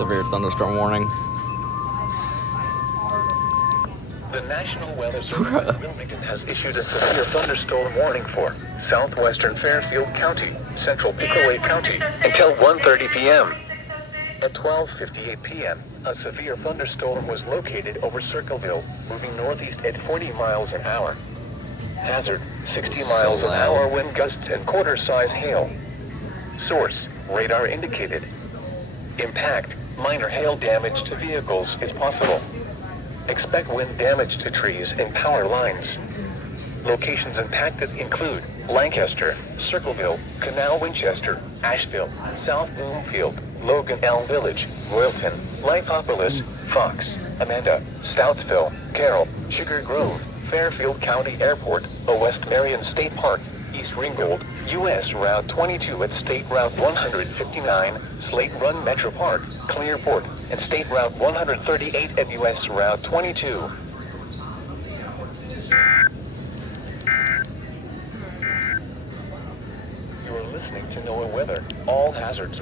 Severe thunderstorm warning. The National Weather Service in Wilmington has issued a severe thunderstorm warning for southwestern Fairfield County, central Pickaway County, until 1:30 p.m. At 12:58 p.m., a severe thunderstorm was located over Circleville, moving northeast at 40 miles an hour. Hazard, 60 miles an hour wind gusts and quarter-size hail. Source, radar indicated. Impact, minor hail damage to vehicles is possible. Expect wind damage to trees and power lines. Locations impacted include Lancaster, Circleville, Canal Winchester, Asheville, South Bloomfield, Logan Elm Village, Royalton, Lithopolis, Fox, Amanda, Stoutsville, Carroll, Sugar Grove, Fairfield County Airport, West Marion State Park, East Ringgold, U.S. Route 22 at State Route 159, Slate Run Metro Park, Clearport, and State Route 138 at U.S. Route 22. You are listening to NOAA Weather. All hazards.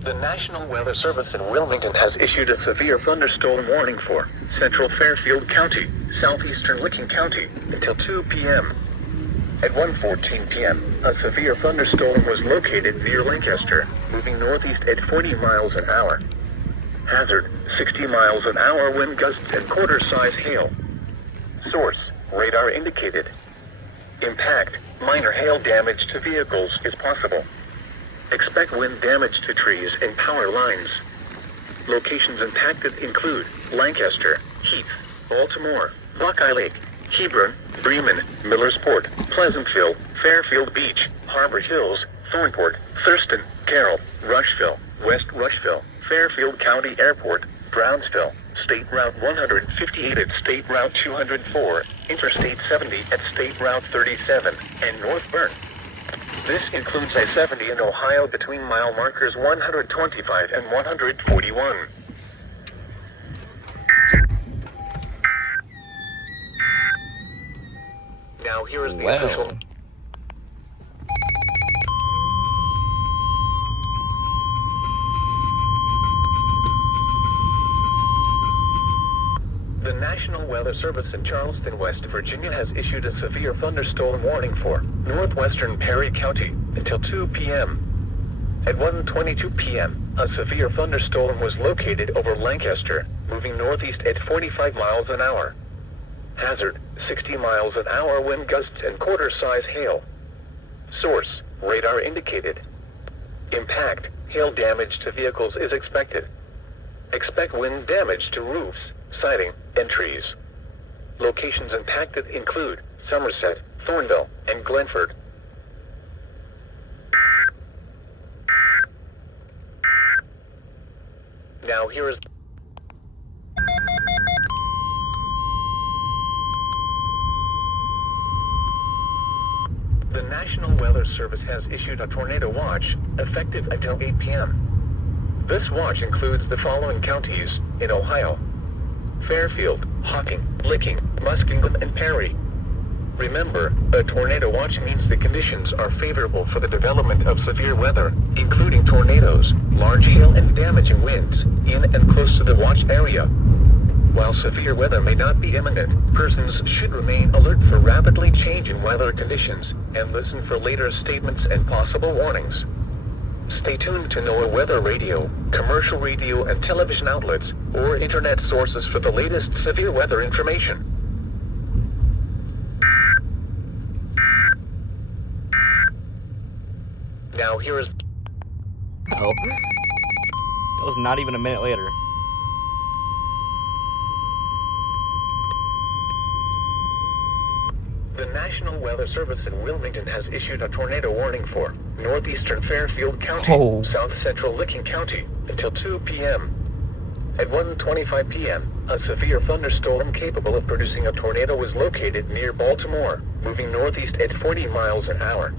The National Weather Service in Wilmington has issued a severe thunderstorm warning for central Fairfield County, southeastern Licking County, until 2 p.m. At 1:14 p.m., a severe thunderstorm was located near Lancaster, moving northeast at 40 miles an hour. Hazard, 60 miles an hour wind gusts and quarter-size hail. Source, radar indicated. Impact, minor hail damage to vehicles is possible. Expect wind damage to trees and power lines. Locations impacted include Lancaster, Heath, Baltimore, Buckeye Lake, Hebron, Bremen, Millersport, Pleasantville, Fairfield Beach, Harbor Hills, Thornport, Thurston, Carroll, Rushville, West Rushville, Fairfield County Airport, Brownsville, State Route 158 at State Route 204, Interstate 70 at State Route 37, and North Bern. This includes I-70 in Ohio between mile markers 125 and 141. Now here is the official... The National Weather Service in Charleston, West Virginia has issued a severe thunderstorm warning for northwestern Perry County until 2 p.m. At 1:22 p.m., a severe thunderstorm was located over Lancaster, moving northeast at 45 miles an hour. Hazard, 60 miles an hour wind gusts and quarter-size hail. Source, radar indicated. Impact, hail damage to vehicles is expected. Expect wind damage to roofs, siding, and trees. Locations impacted include Somerset, Thornville, and Glenford. Now here is... The National Weather Service has issued a tornado watch, effective until 8 p.m. This watch includes the following counties in Ohio: Fairfield, Hocking, Licking, Muskingum, and Perry. Remember, a tornado watch means the conditions are favorable for the development of severe weather, including tornadoes, large hail, and damaging winds, in and close to the watch area. While severe weather may not be imminent, persons should remain alert for rapidly changing weather conditions and listen for later statements and possible warnings. Stay tuned to NOAA Weather Radio, commercial radio and television outlets, or internet sources for the latest severe weather information. Now here is... Oh. That was not even a minute later. The National Weather Service in Wilmington has issued a tornado warning for northeastern Fairfield County, south central Licking County, until 2 p.m. At 1:25 p.m., a severe thunderstorm capable of producing a tornado was located near Baltimore, moving northeast at 40 miles an hour.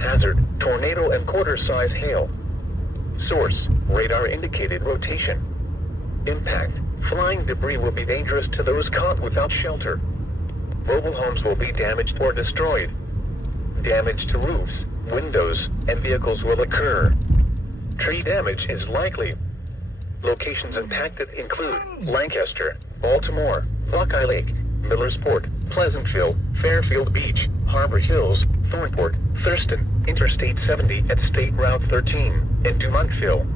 Hazard, tornado and quarter-size hail. Source, radar indicated rotation. Impact, flying debris will be dangerous to those caught without shelter. Mobile homes will be damaged or destroyed. damage to roofs, windows, and vehicles will occur. Tree damage is likely. Locations impacted include Lancaster, Baltimore, Buckeye Lake, Millersport, Pleasantville, Fairfield Beach, Harbor Hills, Thornport, Thurston, Interstate 70 at State Route 13, and Dumontville.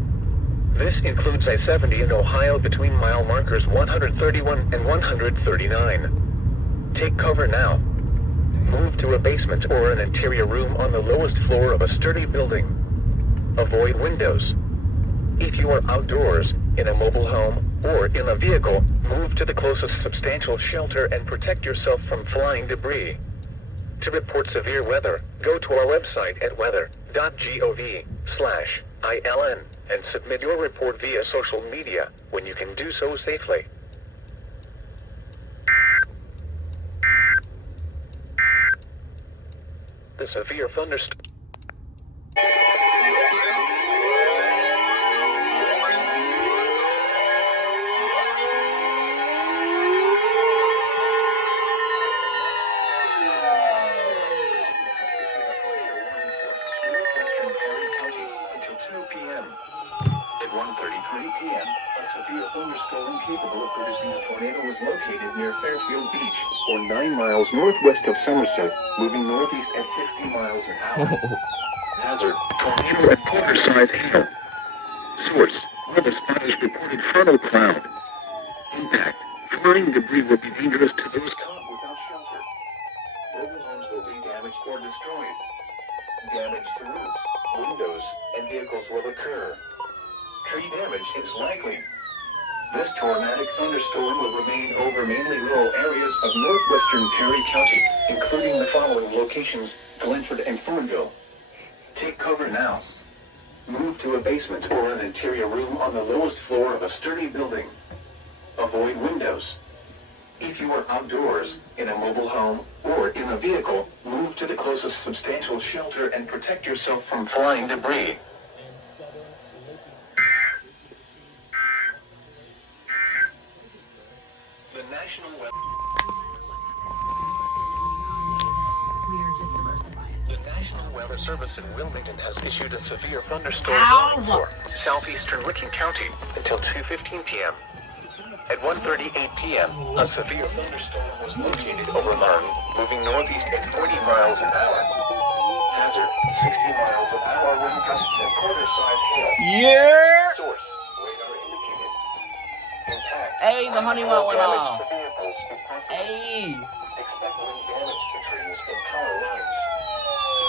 This includes I-70 in Ohio between mile markers 131 and 139. Take cover now. Move to a basement or an interior room on the lowest floor of a sturdy building. Avoid windows. If you are outdoors, in a mobile home, or in a vehicle, move to the closest substantial shelter and protect yourself from flying debris. To report severe weather, go to our website at weather.gov/ILN and submit your report via social media when you can do so safely. The severe thunderstorm. At 1:33 p.m., a severe thunderstorm capable of producing a tornado was located near Fairfield Beach, or 9 miles northwest of Somerset, moving northeast at 50 miles an hour. Hazard, tornado and quarter-size hail. Source, weather spotters reported frontal cloud. Impact, flying debris will be dangerous to those caught without shelter. Mobile homes will be damaged or destroyed. Damage to roofs, windows, and vehicles will occur. Tree damage is likely. This tornadic thunderstorm will remain over mainly rural areas of northwestern Perry County, including the following locations: Glenford and Thornville. Take cover now. Move to a basement or an interior room on the lowest floor of a sturdy building. Avoid windows. If you are outdoors, in a mobile home, or in a vehicle, move to the closest substantial shelter and protect yourself from flying debris. The National Weather... We are just diversifying. The National Weather Service in Wilmington has issued a severe thunderstorm warning for southeastern Licking County until 2:15 p.m. At 1:38 p.m., a severe thunderstorm was located over Martin, moving northeast at 40 miles an hour. Hazard, 60 miles an hour wind gusts and quarter-size hail. Yeah! Source, radar indicated. Impact. Hey, the Honeywell went damage off. to vehicles is possible. Hey! Expect wind damage to trees and power lines.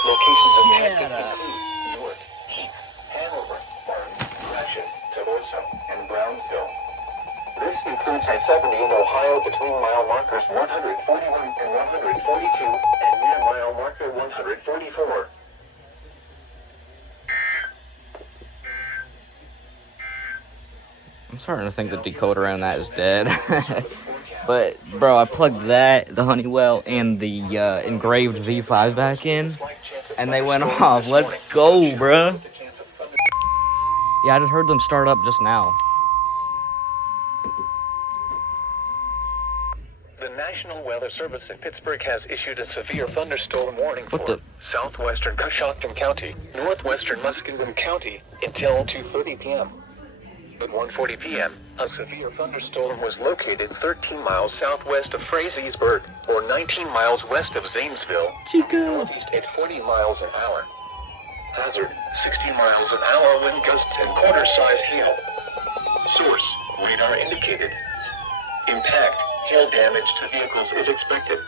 Locations impacted Shut up. include Newark, Keith, Hanover, Martin, Gratiot, Toboso, and Brownsville. This includes I-70 in Ohio between mile markers 141 and 142 and near mile marker 144. I'm starting to think the decoder on that is dead. But, bro, I plugged that, the Honeywell, and the engraved V5 back in, and they went off. Let's go, bruh. Yeah, I just heard them start up just now. The National Weather Service in Pittsburgh has issued a severe thunderstorm warning What for the- southwestern Coshocton County, northwestern Muskingum County until 2:30 p.m. At 1:40 p.m., a severe thunderstorm was located 13 miles southwest of Frazeysburg, or 19 miles west of Zanesville, Chico. northeast at 40 miles an hour. Hazard, 60 miles an hour wind gusts and quarter-size hail. Source, radar indicated. Impact, hail damage to vehicles is expected.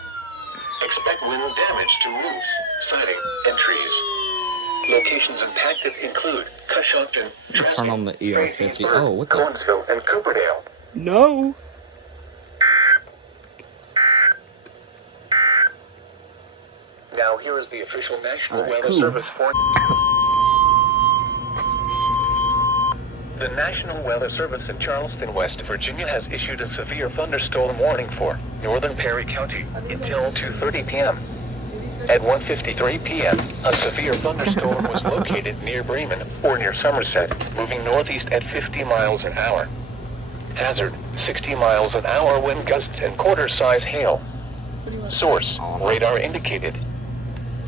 Expect wind damage to roofs, siding, and trees. Locations impacted include Coshocton, Turn on the ER50. Oh, what the? Conesville, and Cooperdale. No. Now here is the official National Alright, Weather cool. Service for... The National Weather Service in Charleston, West Virginia has issued a severe thunderstorm warning for northern Perry County until 2:30 p.m. At 1:53 p.m., a severe thunderstorm was located near Bremen, or near Somerset, moving northeast at 50 miles an hour. Hazard, 60 miles an hour wind gusts and quarter-size hail. Source, radar indicated.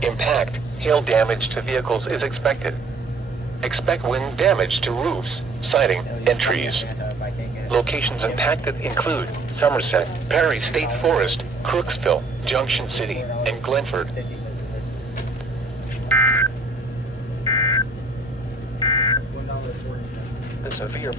Impact, hail damage to vehicles is expected. Expect wind damage to roofs, siding, and trees. Locations impacted include Somerset, Perry State Forest, Crooksville, Junction City, and Glenford. The severe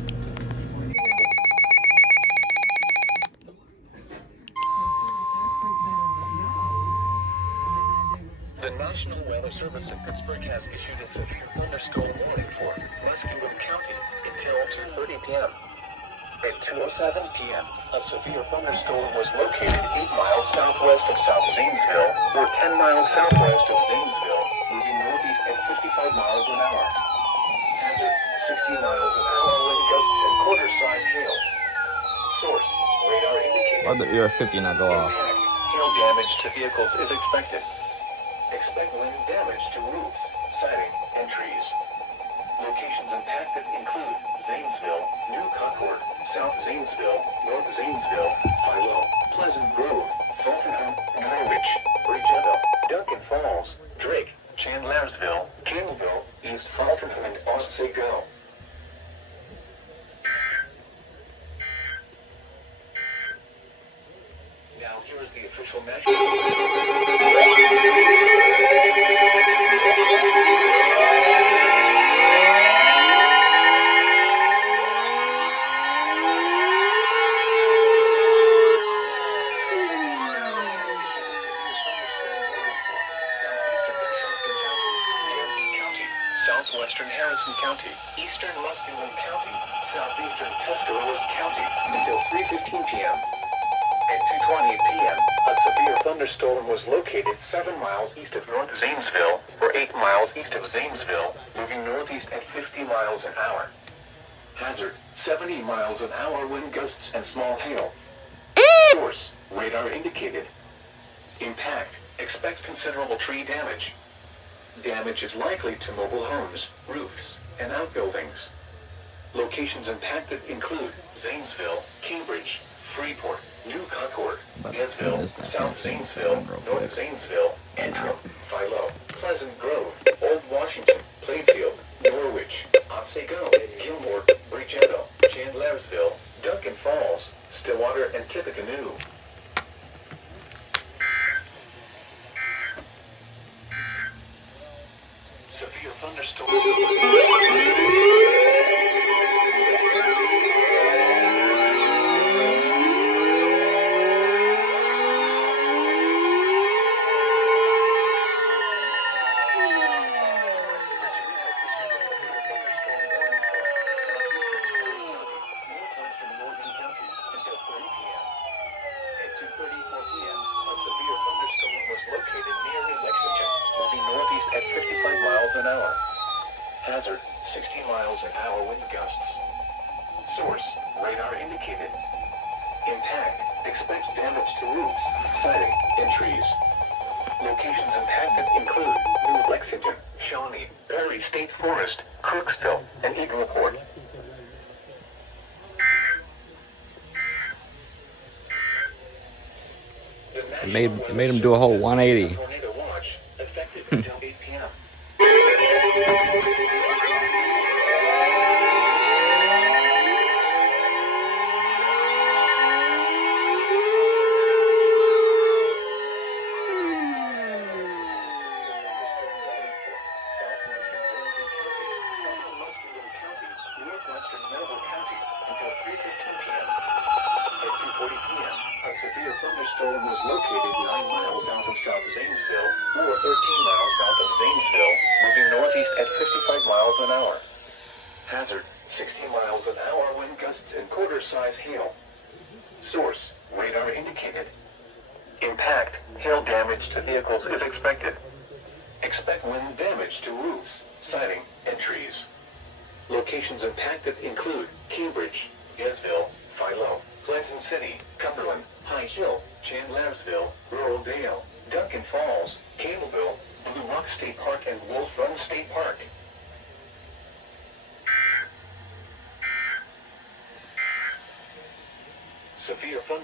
The National Weather Service in Pittsburgh has issued a severe thunderstorm warning for Muskegon County until 2:30 p.m. At 2:07 p.m., a severe thunderstorm was located 8 miles southwest of South Zanesville, or 10 miles southwest of Zanesville, moving northeast at 55 miles an hour. Hazard, 60 miles an hour wind gusts and quarter-size hail. Source, radar indicated. Why'd the ER50 not go off? Impact, hail damage to vehicles is expected. Expect wind damage to roofs, siding, and trees. Locations impacted include Zanesville, New Concord, South Zanesville, North Zanesville, Philo, Pleasant Grove, Fultonham, Norwich, Bridgetto, Duncan Falls, Drake, Chandlersville, Campbellville, East Fultonham, and Otsego. Now here is the official national. Southwestern Harrison County, Eastern Muskegon County, Southeastern Tuscarawas County, until 3:15 p.m. At 2:20 p.m., a severe thunderstorm was located 7 miles east of North Zanesville, or 8 miles east of Zanesville, moving northeast at 50 miles an hour. Hazard, 70 miles an hour wind gusts and small hail. Source, radar indicated. Impact, expect considerable tree damage. Damage is likely to mobile homes, roofs, and outbuildings. Locations impacted include Zanesville, Cambridge, Freeport, New Concord, Denville, South Zanesville, North Zanesville, Antrim, Philo, Pleasant Grove, Old Washington, Plainfield, Norwich, Otsego, Gilmore, Bridgetto, Chandlersville, Duncan Falls, Stillwater, and Tippecanoe. Severe thunderstorm. At 55 miles an hour. Hazard, 60 miles an hour wind gusts. Source, radar indicated. Impact, expects damage to roofs, siding, and trees. Locations impacted include New Lexington, Shawnee, Perry State Forest, Crooksville, and Eagleport. It made him do a whole 180. Tornado watch, effective until 8 p.m. Thunderstorm was located 9 miles south of South Zanesville, or 13 miles south of Zanesville, moving northeast at 55 miles an hour. Hazard, 60 miles an hour wind gusts and quarter-size hail. Source, radar indicated. Impact, hail damage to vehicles is expected. Expect wind damage to roofs, siding, and trees. Locations impacted include Cambridge, Gainesville, Philo, Clinton City, Cumberland, High Hill, Chandlersville, Rural Dale, Duncan Falls, Campbellville, Blue Rock State Park, and Wolf Run State Park. Severe thunderstorm.